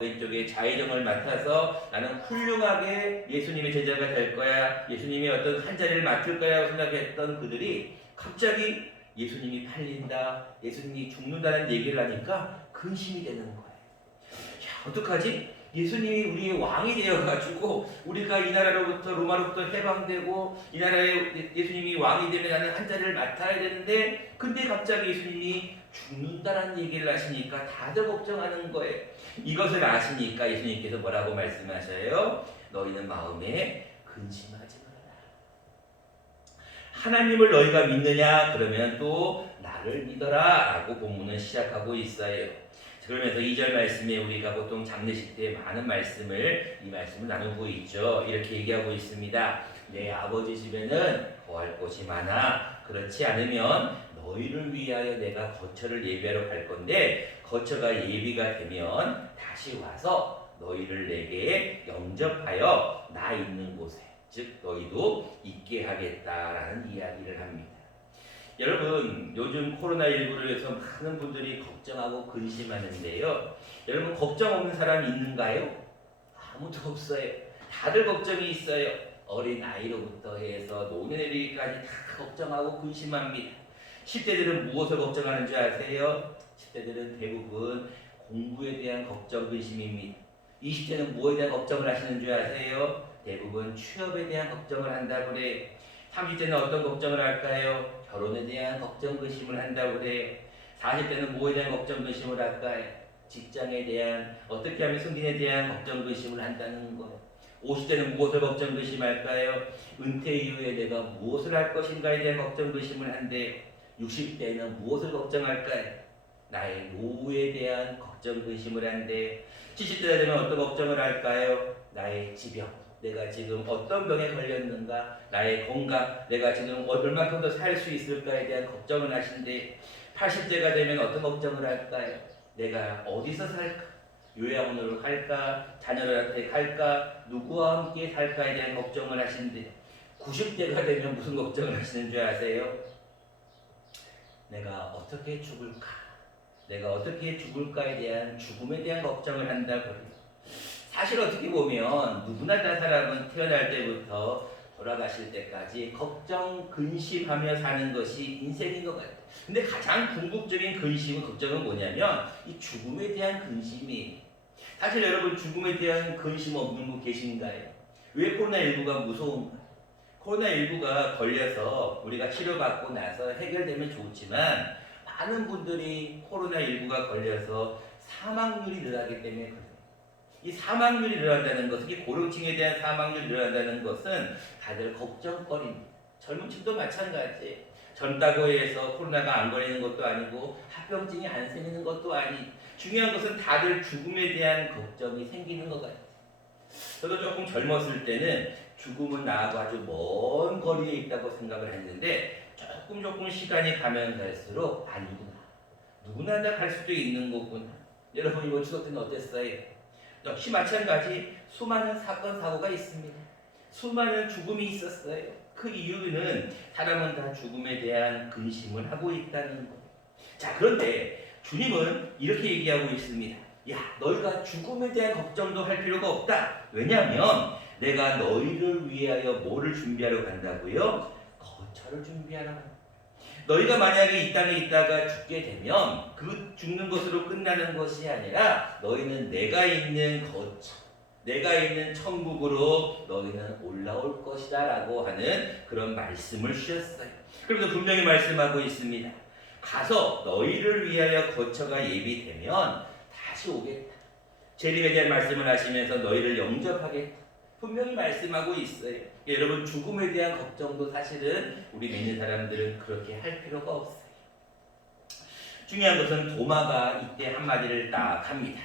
왼쪽에 좌의정을 맡아서 나는 훌륭하게 예수님의 제자가 될 거야, 예수님의 어떤 한 자리를 맡을 거야 생각했던 그들이 갑자기 예수님이 팔린다, 예수님이 죽는다는 얘기를 하니까 근심이 되는 거예요. 야, 어떡하지? 예수님이 우리의 왕이 되어가지고 우리가 이 나라로부터 로마로부터 해방되고 이 나라에 예수님이 왕이 되면 나는 한 자리를 맡아야 되는데, 근데 갑자기 예수님이 죽는다는 얘기를 하시니까 다들 걱정하는 거예요. 이것을 아시니까 예수님께서 뭐라고 말씀하셔요? 너희는 마음에 근심하지 말아라. 하나님을 너희가 믿느냐? 그러면 또 나를 믿어라 라고 본문은 시작하고 있어요. 그러면서 2절 말씀에 우리가 보통 장례식 때 많은 말씀을 나누고 있죠. 이렇게 얘기하고 있습니다. 내 아버지 집에는 거할 곳이 많아. 그렇지 않으면 너희를 위하여 내가 거처를 예비하러 갈 건데, 거처가 예비가 되면 다시 와서 너희를 내게 영접하여 나 있는 곳에, 즉 너희도 있게 하겠다라는 이야기를 합니다. 여러분, 요즘 코로나19로 해서 많은 분들이 걱정하고 근심하는데요. 여러분, 걱정 없는 사람이 있는가요? 아무도 없어요. 다들 걱정이 있어요. 어린 아이로부터 해서 노년에까지 다 걱정하고 근심합니다. 10대들은 무엇을 걱정하는 줄 아세요? 10대들은 대부분 공부에 대한 걱정, 근심입니다. 20대는 무엇에 대한 걱정을 하시는 줄 아세요? 대부분 취업에 대한 걱정을 한다고 그래요. 30대는 어떤 걱정을 할까요? 결혼에 대한 걱정, 근심을 한다고 그래요. 40대는 무엇에 대한 걱정, 근심을 할까요? 직장에 대한, 어떻게 하면 승진에 대한 걱정, 근심을 한다는 거예요. 50대는 무엇을 걱정, 근심할까요? 은퇴 이후에 내가 무엇을 할 것인가에 대한 걱정, 근심을 한대요. 60대는 무엇을 걱정할까요? 나의 노후에 대한 걱정, 근심을 한대요. 70대가 되면 어떤 걱정을 할까요? 나의 지병, 내가 지금 어떤 병에 걸렸는가, 나의 건강, 내가 지금 얼마큼 더 살 수 있을까에 대한 걱정을 하신대. 80대가 되면 어떤 걱정을 할까요? 내가 어디서 살까? 요양원으로 갈까? 자녀들한테 갈까? 누구와 함께 살까에 대한 걱정을 하신대. 90대가 되면 무슨 걱정을 하시는 줄 아세요? 내가 어떻게 죽을까? 내가 어떻게 죽을까에 대한, 죽음에 대한 걱정을 한다고 해요. 사실 어떻게 보면 누구나 다 사람은 태어날 때부터 돌아가실 때까지 걱정, 근심하며 사는 것이 인생인 것 같아요. 근데 가장 궁극적인 근심은, 걱정은 뭐냐면 이 죽음에 대한 근심이. 사실 여러분, 죽음에 대한 근심 없는 분 계신가요? 왜 코로나19가 무서운가요? 코로나19가 걸려서 우리가 치료받고 나서 해결되면 좋지만, 많은 분들이 코로나19가 걸려서 사망률이 늘어나기 때문에 그래요. 이 사망률이 늘어난다는 것은, 이 고령층에 대한 사망률이 늘어난다는 것은 다들 걱정거리입니다. 젊은 층도 마찬가지예요. 젊다고 해서 코로나가 안 걸리는 것도 아니고 합병증이 안 생기는 것도 아니. 중요한 것은 다들 죽음에 대한 걱정이 생기는 것 같아요. 저도 조금 젊었을 때는 죽음은 나하고 아주 먼 거리에 있다고 생각을 했는데, 조금 시간이 가면 갈수록 누구나 다 갈 수도 있는 거구나. 여러분, 이번 추석 때는 어땠어요? 역시 마찬가지 수많은 사건, 사고가 있습니다. 수많은 죽음이 있었어요. 그 이유는 사람은 다 죽음에 대한 근심을 하고 있다는 거예요. 자, 그런데 주님은 이렇게 얘기하고 있습니다. 야, 너희가 죽음에 대한 걱정도 할 필요가 없다. 왜냐하면 내가 너희를 위하여 뭐를 준비하러 간다고요? 거처를 준비하러 간다. 너희가 만약에 이 땅에 있다가 죽게 되면 그 죽는 것으로 끝나는 것이 아니라 너희는 내가 있는 거처, 내가 있는 천국으로 너희는 올라올 것이다 라고 하는 그런 말씀을 주셨어요. 그래서 분명히 말씀하고 있습니다. 가서 너희를 위하여 거처가 예비되면 다시 오겠다. 재림에 대한 말씀을 하시면서 너희를 영접하겠다. 분명히 말씀하고 있어요. 여러분, 죽음에 대한 걱정도 사실은 우리 믿는 사람들은 그렇게 할 필요가 없어요. 중요한 것은 도마가 이때 한마디를 딱 합니다.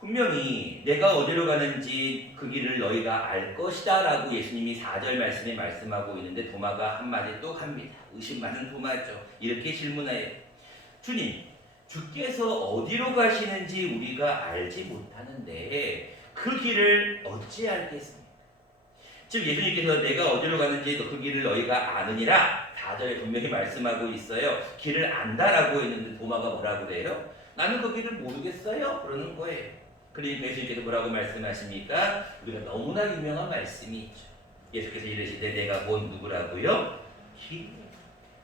분명히 내가 어디로 가는지 그 길을 너희가 알 것이다 라고 예수님이 4절 말씀에 말씀하고 있는데, 도마가 한마디 또 합니다. 의심 많은 도마죠. 이렇게 질문해요. 주님, 주께서 어디로 가시는지 우리가 알지 못하는데 그 길을 어찌 알겠습니까? 즉 예수님께서 내가 어디로 가는지 그 길을 너희가 아느니라 4절에 분명히 말씀하고 있어요. 길을 안다라고 했는데 도마가 뭐라고 그래요? 나는 그 길을 모르겠어요. 그러는 거예요. 그러니까 예수님께서 뭐라고 말씀하십니까? 우리가 너무나 유명한 말씀이 있죠. 예수께서 이르시되 내가 곧 누구라고요? 길.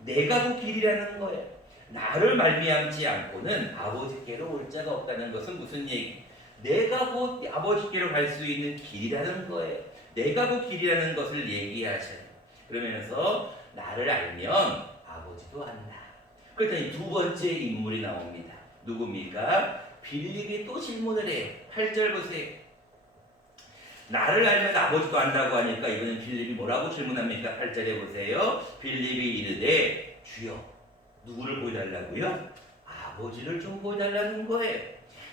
내가 그 길이라는 거예요. 나를 말미암지 않고는 아버지께로 올 자가 없다는 것은 무슨 얘기? 내가 곧 아버지께로 갈 수 있는 길이라는 거예요. 내가 그 길이라는 것을 얘기하셔요. 그러면서 나를 알면 아버지도 안다. 그랬더니 두 번째 인물이 나옵니다. 누굽니까? 빌립이 또 질문을 해요. 8절 보세요. 나를 알면 아버지도 안다고 하니까 이번엔 빌립이 뭐라고 질문합니까? 8절에 보세요. 빌립이 이르되 주여 누구를 보여달라고요? 아버지를 좀 보여달라는 거예요.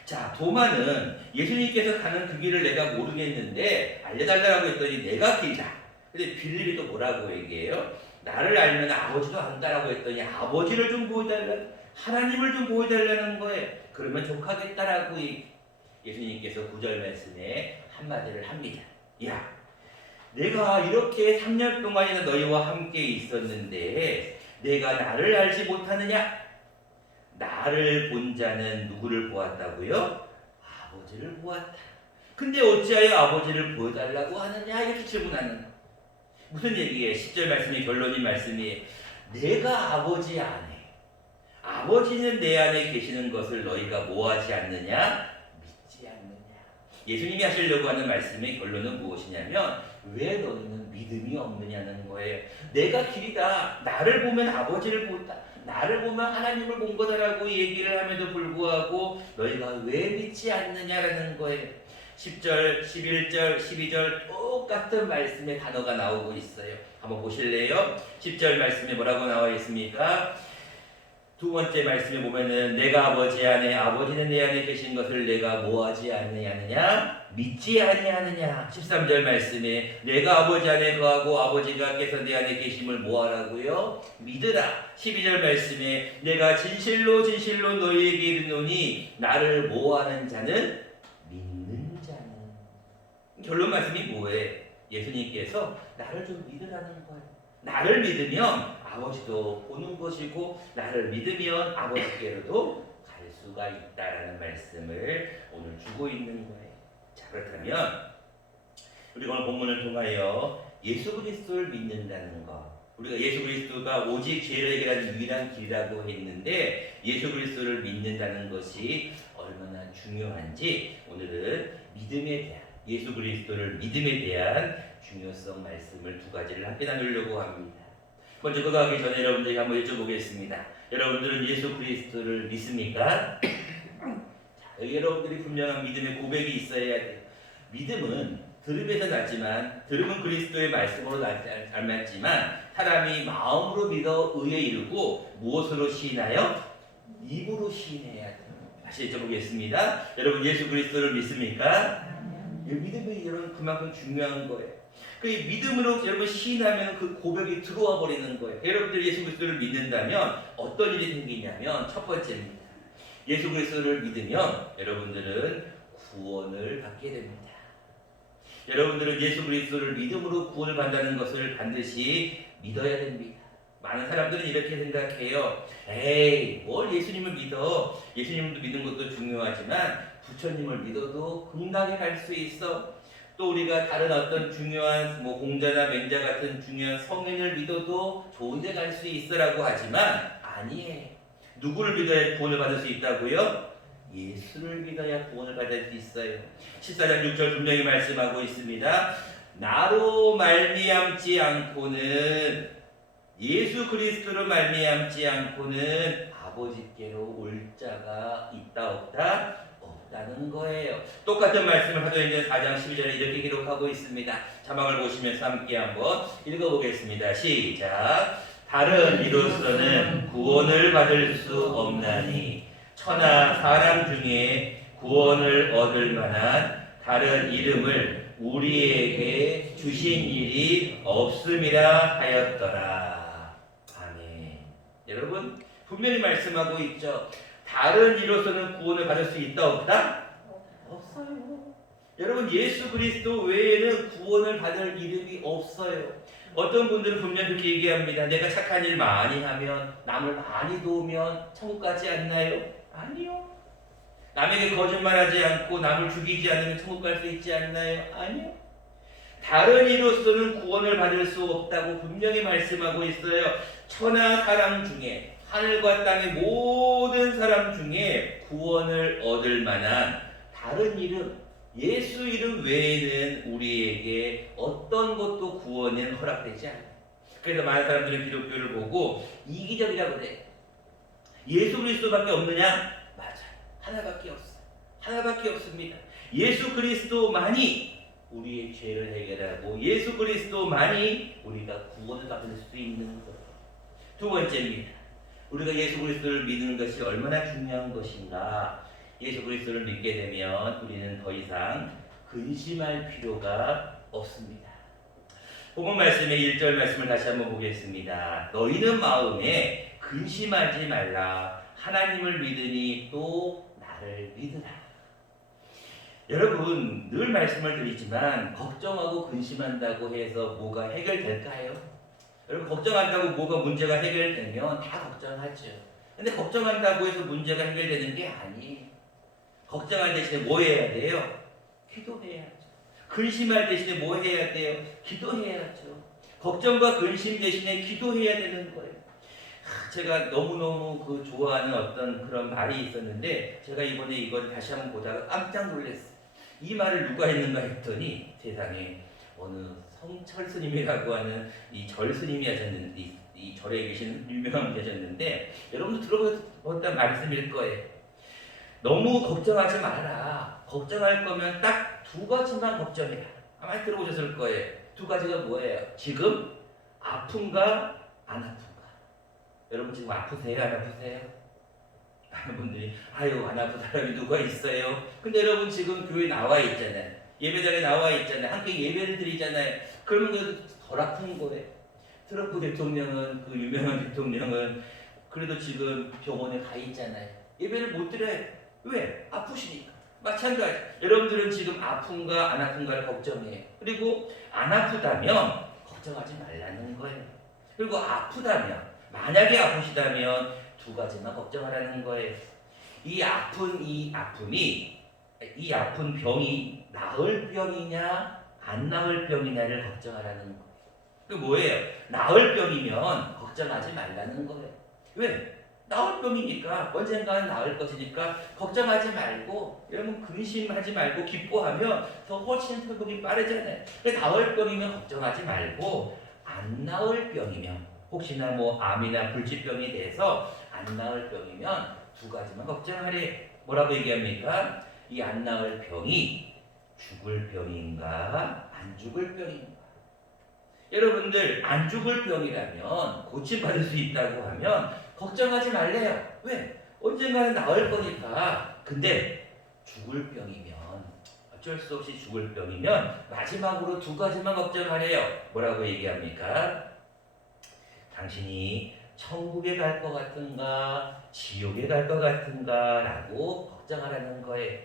자, 도마는 예수님께서 가는 그 길을 내가 모르겠는데 알려달라고 했더니 내가 길이다. 근데 빌립이 또 뭐라고 얘기해요? 나를 알면 아버지도 안다라고 했더니 아버지를 좀 보여달라, 하나님을 좀 보여달라는 거예요. 그러면 족하겠다라고 예수님께서 9절 말씀에 한마디를 합니다. 야, 내가 이렇게 3년 동안이나 너희와 함께 있었는데 내가 나를 알지 못하느냐? 나를 본 자는 누구를 보았다고요? 아버지를 보았다. 근데 어찌하여 아버지를 보여달라고 하느냐? 이렇게 질문하는 거. 무슨 얘기예요? 10절 말씀이 결론인 말씀이에요. 내가 아버지 안에, 아버지는 내 안에 계시는 것을 너희가 뭐하지 않느냐? 믿지 않느냐? 예수님이 하시려고 하는 말씀의 결론은 무엇이냐면 왜 너희는 믿음이 없느냐는 거예요. 내가 길이다. 나를 보면 아버지를 본다. 나를 보면 하나님을 본 거다라고 얘기를 함에도 불구하고 너희가 왜 믿지 않느냐라는 거예요. 10절, 11절, 12절 똑같은 말씀의 단어가 나오고 있어요. 한번 보실래요? 10절 말씀에 뭐라고 나와 있습니까? 두 번째 말씀에 보면은 내가 아버지 안에 아버지는 내 안에 계신 것을 내가 뭐하지 아니하느냐? 믿지 아니하느냐? 13절 말씀에 내가 아버지 안에 거하고 아버지가 께서 내 안에 계심을 뭐하라고요? 믿으라. 12절 말씀에 내가 진실로 진실로 너희에게 이르노니 나를 뭐하는 자는 믿는 자는. 결론 말씀이 뭐예요? 예수님께서 나를 좀 믿으라는 거예요. 나를 믿으면 아버지도 보는 것이고 나를 믿으면 아버지께로도 갈 수가 있다라는 말씀을 오늘 주고 있는 거예요. 자, 그렇다면 우리가 오늘 본문을 통하여 예수 그리스도를 믿는다는 것, 우리가 예수 그리스도가 오직 죄를 해결하는 유일한 길이라고 했는데 예수 그리스도를 믿는다는 것이 얼마나 중요한지 오늘은 믿음에 대한, 예수 그리스도를 믿음에 대한 중요성 말씀을 두 가지를 함께 나누려고 합니다. 먼저 그거 하기 전에 여러분들에게 한번 여쭤보겠습니다. 여러분들은 예수 그리스도를 믿습니까? 자, 여러분들이 분명한 믿음의 고백이 있어야 돼요. 믿음은 들음에서 났지만, 들음은 그리스도의 말씀으로 닮았지만 사람이 마음으로 믿어 의에 이르고 무엇으로 시인하여? 입으로 시인해야 돼요. 다시 여쭤보겠습니다. 여러분 예수 그리스도를 믿습니까? 믿음이 여러분 그만큼 중요한 거예요. 그 믿음으로 여러분 시인하면 그 고백이 들어와 버리는 거예요. 여러분들 예수 그리스도를 믿는다면 어떤 일이 생기냐면 첫 번째입니다. 예수 그리스도를 믿으면 여러분들은 구원을 받게 됩니다. 여러분들은 예수 그리스도를 믿음으로 구원을 받는다는 것을 반드시 믿어야 됩니다. 많은 사람들은 이렇게 생각해요. 에이, 뭘 예수님을 믿어? 예수님도 믿는 것도 중요하지만 부처님을 믿어도 극락에 갈 수 있어. 또 우리가 다른 어떤 중요한 공자나 맹자 같은 중요한 성인을 믿어도 좋은 데 갈 수 있어라고 하지만 아니에요. 누구를 믿어야 구원을 받을 수 있다고요? 예수를 믿어야 구원을 받을 수 있어요. 14장 6절 분명히 말씀하고 있습니다. 나로 말미암지 않고는, 예수 그리스도로 말미암지 않고는 아버지께로 올 자가 있다 없다? 없다는 거예요. 똑같은 말씀을 사도행전 4장 12절에 이렇게 기록하고 있습니다. 자막을 보시면서 함께 한번 읽어보겠습니다. 시작. 다른 이로서는 구원을 받을 수 없나니 천하 사람 중에 구원을 얻을 만한 다른 이름을 우리에게 주신 일이 없음이라 하였더라. 아멘. 여러분 분명히 말씀하고 있죠. 다른 이로서는 구원을 받을 수 있다 없다? 없어요. 여러분 예수 그리스도 외에는 구원을 받을 이름이 없어요. 어떤 분들은 분명히 그렇게 얘기합니다. 내가 착한 일 많이 하면, 남을 많이 도우면 천국 가지 않나요? 아니요. 남에게 거짓말하지 않고 남을 죽이지 않으면 천국 갈 수 있지 않나요? 아니요. 다른 이로서는 구원을 받을 수 없다고 분명히 말씀하고 있어요. 천하 사람 중에, 하늘과 땅의 모든 사람 중에 구원을 얻을 만한 다른 이름, 예수 이름 외에는 우리에게 어떤 것도 구원은 허락되지 않아요. 그래서 많은 사람들은 기독교를 보고 이기적이라고 그래. 예수 그리스도밖에 없느냐? 맞아요. 하나밖에 없어요. 하나밖에 없습니다. 예수 그리스도만이 우리의 죄를 해결하고 예수 그리스도만이 우리가 구원을 받을 수 있는 것. 두 번째입니다. 우리가 예수 그리스도를 믿는 것이 얼마나 중요한 것인가. 예수 그리스도를 믿게 되면 우리는 더 이상 근심할 필요가 없습니다. 본문 말씀의 1절 말씀을 다시 한번 보겠습니다. 너희는 마음에 근심하지 말라. 하나님을 믿으니 또 나를 믿으라. 여러분, 늘 말씀을 드리지만 걱정하고 근심한다고 해서 뭐가 해결될까요? 여러분, 걱정한다고 뭐가 문제가 해결되면 다 걱정하죠. 근데 걱정한다고 해서 문제가 해결되는 게 아니에요. 걱정할 대신에 뭐 해야 돼요? 기도해야죠. 근심할 대신에 뭐 해야 돼요? 기도해야죠. 걱정과 근심 대신에 기도해야 되는 거예요. 제가 너무너무 좋아하는 어떤 그런 말이 있었는데 제가 이번에 이걸 다시 한번 보다가 깜짝 놀랐어요. 이 말을 누가 했는가 했더니 세상에 어느 성철 스님이라고 하는 이 절 스님이 하셨는데 이 절에 계신 유명한 분이 하셨는데 여러분도 들어봤던 말씀일 거예요. 너무 걱정하지 마라. 걱정할 거면 딱 두 가지만 걱정해라. 아마 들어보셨을 거예요. 두 가지가 뭐예요? 지금 아픈가 안 아픈가? 여러분 지금 아프세요? 안 아프세요? 많은 분들이 아유 안 아픈 사람이 누가 있어요? 근데 여러분 지금 교회 나와 있잖아요. 예배자리에 나와 있잖아요. 함께 예배를 드리잖아요. 그러면 덜 아픈 거예요. 트럼프 대통령은 그 유명한 대통령은 그래도 지금 병원에 가 있잖아요. 예배를 못 드려요. 왜? 아프시니까. 마찬가지. 여러분들은 지금 아픈가 안 아픈가를 걱정해요. 그리고 안 아프다면 걱정하지 말라는 거예요. 그리고 아프다면 만약에 아프시다면 두 가지만 걱정하라는 거예요. 이 아픔이 이 아픈 병이 나을 병이냐 안 나을 병이냐를 걱정하라는 거예요. 그 뭐예요? 나을 병이면 걱정하지 말라는 거예요. 왜? 나을 병이니까 언젠가는 나을 것이니까 걱정하지 말고 여러분 근심하지 말고 기뻐하면 더 훨씬 회복이 빠르잖아요. 나을 병이면 걱정하지 말고 안 나을 병이면 혹시나 뭐 암이나 불치병이 돼서 안 나을 병이면 두 가지만 걱정하래. 뭐라고 얘기합니까? 이 안 나을 병이 죽을 병인가 안 죽을 병인가? 여러분들 안 죽을 병이라면 고침받을 수 있다고 하면 걱정하지 말래요. 왜? 언젠가는 나을 거니까. 근데 죽을 병이면 어쩔 수 없이 죽을 병이면 마지막으로 두 가지만 걱정하래요. 뭐라고 얘기합니까? 당신이 천국에 갈 것 같은가 지옥에 갈 것 같은가 라고 걱정하라는 거예요.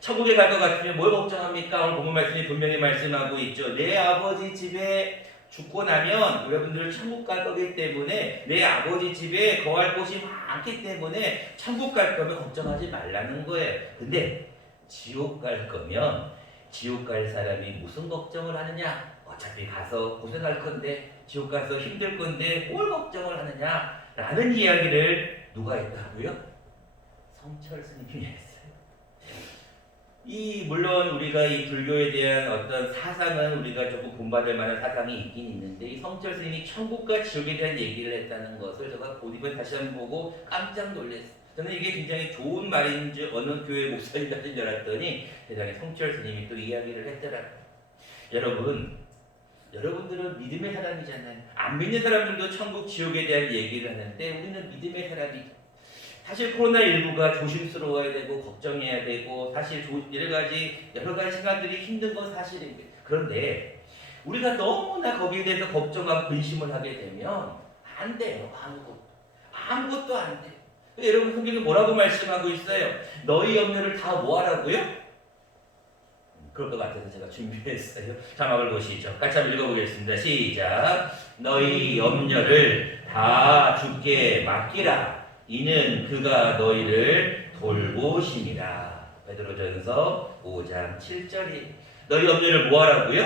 천국에 갈 것 같으면 뭘 걱정합니까? 오늘 본문 말씀이 분명히 말씀하고 있죠. 내 아버지 집에 죽고 나면 여러분들은 천국 갈 거기 때문에 내 아버지 집에 거할 곳이 많기 때문에 천국 갈 거면 걱정하지 말라는 거예요. 근데 지옥 갈 거면 지옥 갈 사람이 무슨 걱정을 하느냐? 어차피 가서 고생할 건데 지옥 가서 힘들 건데 뭘 걱정을 하느냐? 라는 이야기를 누가 했다고요? 성철 스님이 했어요. 물론 우리가 이 불교에 대한 어떤 사상은 우리가 조금 본받을 만한 사상이 있긴 있는데 이 성철 스님이 천국과 지옥에 대한 얘기를 했다는 것을 제가 이번 다시 한번 보고 깜짝 놀랐어요. 저는 이게 굉장히 좋은 말인지 어느 교회 목사님한테 줄 알았더니 세상에 성철 스님이 또 이야기를 했더라고요. 여러분들은 믿음의 사람이잖아요. 안 믿는 사람들도 천국 지옥에 대한 얘기를 하는데 우리는 믿음의 사람이죠. 사실 코로나19가 조심스러워야 되고 걱정해야 되고 사실 여러 가지 시간들이 힘든 건 사실입니다. 그런데 우리가 너무나 거기에 대해서 걱정하고 근심을 하게 되면 안 돼요. 아무것도 안 돼요. 여러분 성경에 뭐라고 말씀하고 있어요? 너희 염려를 다 뭐하라고요? 그럴 것 같아서 제가 준비했어요. 자막을 보시죠. 같이 한번 읽어보겠습니다. 시작. 너희 염려를 다 주께 맡기라. 이는 그가 너희를 돌보심이라. 베드로전서 5장 7절이 너희 염려를 뭐하라고요?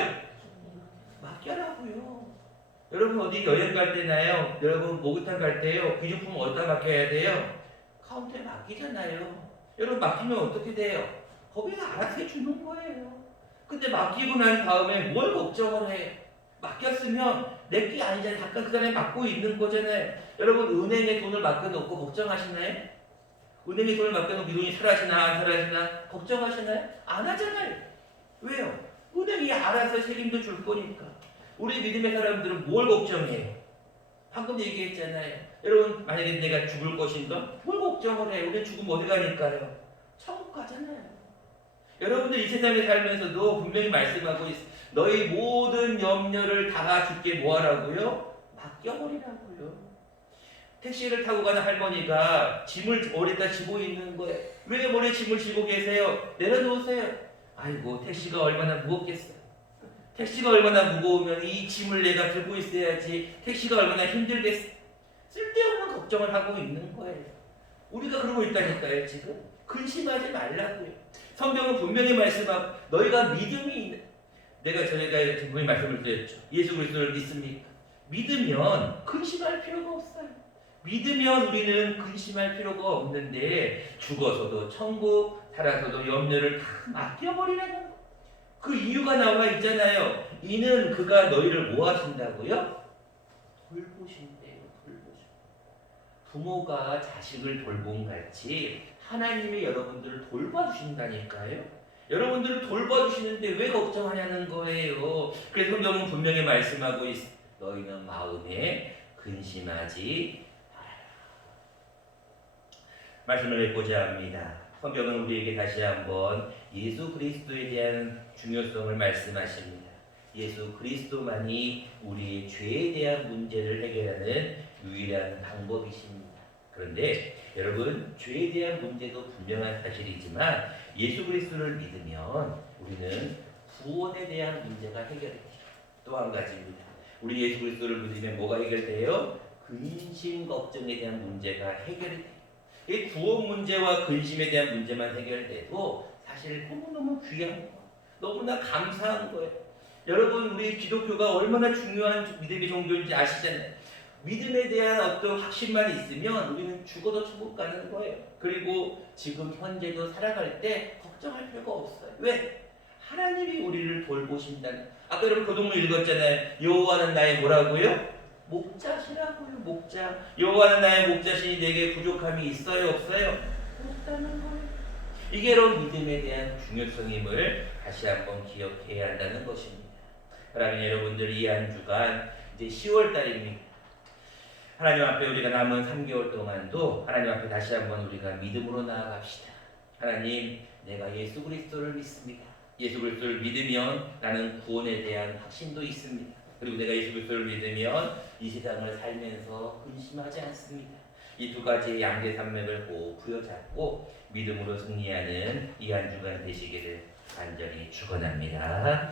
맡겨라고요. 여러분 어디 여행 갈 때나요? 여러분 목욕탕 갈 때요. 귀중품 어디다 맡겨야 돼요? 카운터에 맡기잖아요. 여러분 맡기면 어떻게 돼요? 거기가 알아서 해주는 거예요. 근데 맡기고 난 다음에 뭘 걱정을 해요? 맡겼으면 내게 아니잖아요. 잠깐 그 사람이 맡고 있는 거잖아요. 여러분 은행에 돈을 맡겨놓고 걱정하시나요? 은행에 돈을 맡겨놓고 이 돈이 사라지나 안 사라지나 걱정하시나요? 안 하잖아요. 왜요? 은행이 알아서 책임도 줄 거니까. 우리 믿음의 사람들은 뭘 걱정해요? 방금 얘기했잖아요. 여러분 만약에 내가 죽을 것인가? 뭘 걱정을 해요? 우리 죽으면 어디 가니까요? 천국 가잖아요. 여러분들 이 세상에 살면서도 분명히 말씀하고 있어요. 너희 모든 염려를 다 주께 뭐하라고요? 맡겨버리라고요. 택시를 타고 가는 할머니가 짐을 머리에다 지고 있는 거예요. 왜 머리에 짐을 지고 계세요? 내려놓으세요. 아이고 택시가 얼마나 무겁겠어요. 택시가 얼마나 무거우면 이 짐을 내가 들고 있어야지. 택시가 얼마나 힘들겠어요. 쓸데없는 걱정을 하고 있는 거예요. 우리가 그러고 있다니까요 지금. 근심하지 말라고요. 성경은 분명히 말씀하고 너희가 믿음이 있는 저희가 분명히 말씀을 드렸죠. 예수 그리스도를 믿습니까? 믿으면 근심할 필요가 없어요. 믿으면 우리는 근심할 필요가 없는데 죽어서도 천국, 살아서도 염려를 다 맡겨버리라는 거. 그 이유가 나와 있잖아요. 이는 그가 너희를 뭐 하신다고요? 돌보신대요. 돌보신. 부모가 자식을 돌봄 같이 하나님이 여러분들을 돌봐주신다니까요. 여러분들을 돌봐주시는데 왜 걱정하냐는 거예요. 그래서 성경은 분명히 말씀하고 있어. 너희는 마음에 근심하지 말씀을 해보자 합니다. 성경은 우리에게 다시 한번 예수 그리스도에 대한 중요성을 말씀하십니다. 예수 그리스도만이 우리의 죄에 대한 문제를 해결하는 유일한 방법이십니다. 그런데 여러분 죄에 대한 문제도 분명한 사실이지만 예수 그리스도를 믿으면 우리는 구원에 대한 문제가 해결돼요. 또 한 가지입니다. 우리 예수 그리스도를 믿으면 뭐가 해결돼요? 근심 걱정에 대한 문제가 해결이 돼요. 이 구원 문제와 근심에 대한 문제만 해결돼도 사실 너무너무 귀한 거, 너무나 감사한 거예요. 여러분 우리 기독교가 얼마나 중요한 믿음의 종교인지 아시잖아요. 믿음에 대한 어떤 확신만 있으면 우리는 죽어도 천국 가는 거예요. 그리고 지금 현재도 살아갈 때 걱정할 필요가 없어요. 왜? 하나님이 우리를 돌보신다는. 아까 여러분 그 동물 읽었잖아요. 여호와는 나의 뭐라고요? 목자시라고요. 목자. 여호와는 나의 목자시니 내게 부족함이 있어요 없어요? 없다는 거예요. 이게 여러분 믿음에 대한 중요성임을 다시 한번 기억해야 한다는 것입니다. 사랑하는 여러분들, 이 한 주간 이제 10월 달입니다. 하나님 앞에 우리가 남은 3개월 동안도 하나님 앞에 다시 한번 우리가 믿음으로 나아갑시다. 하나님, 내가 예수 그리스도를 믿습니다. 예수 그리스도를 믿으면 나는 구원에 대한 확신도 있습니다. 그리고 내가 예수 그리스도를 믿으면 이 세상을 살면서 근심하지 않습니다. 이 두 가지의 양대 산맥을 꼭 부여잡고 믿음으로 승리하는 이 한 주간 되시기를 간절히 축원합니다.